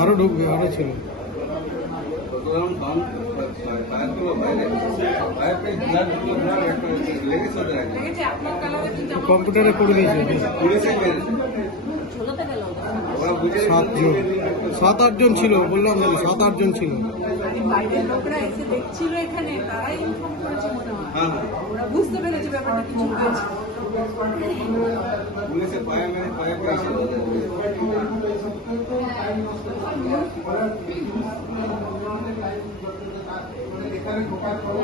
আরো ঢুকবে, আরো ছিল কম্পিউটারে করে দিয়েছে। 7-8 জন ছিল, বললাম 7-8 জন ছিল। বাইরের লোকরা এসে দেখছিল এখানে, তারাই ইনফর্ম করেছে মনে হয়। ওরা বুঝতে পেরেছে ব্যাপারটা কিছু হয়েছে। পুলিশে পায়ে মেরে পায়ে পেয়েছিল। এখানে ঢোকার পরে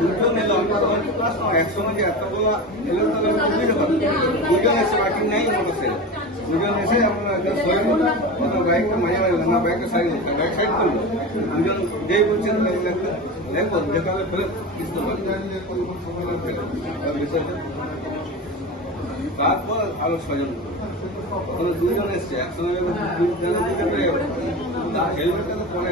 দুজন এলো, একসময় যে এতগুলো এলো তাহলে দুজন এসে বাকি নেই মোটরসাইকেল। দুজন এসে আমরা বাইকটা মাঝে মাঝে না বাইকটা সাইড দিচ্ছে, বাইক সাইড করলো। দুজন যেই বলছেন দেখবো দেখাবে ফেরত কিছু তারপর আরো 6 জন ওখানে 2 জন এসছে একসঙ্গে। হেলমেটটা তো পরে